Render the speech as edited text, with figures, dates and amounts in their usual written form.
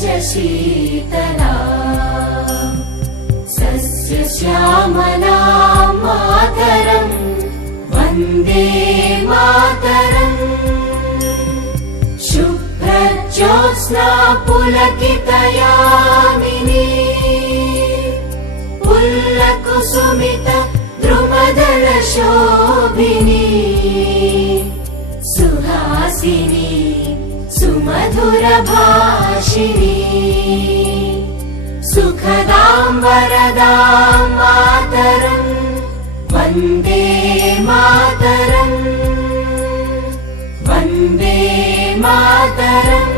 शीतला सस्यश्यामला मातरम् वन्दे मातरम् शुभ्रज्योत्स्ना पुलकितयामिनी पुल्लकुसुमित द्रुमदलशोभिनी सुहासिनी सुमधुरभाषिणी सुखदां वरदां मातरम् वन्दे मातरम् वन्दे मातरम्।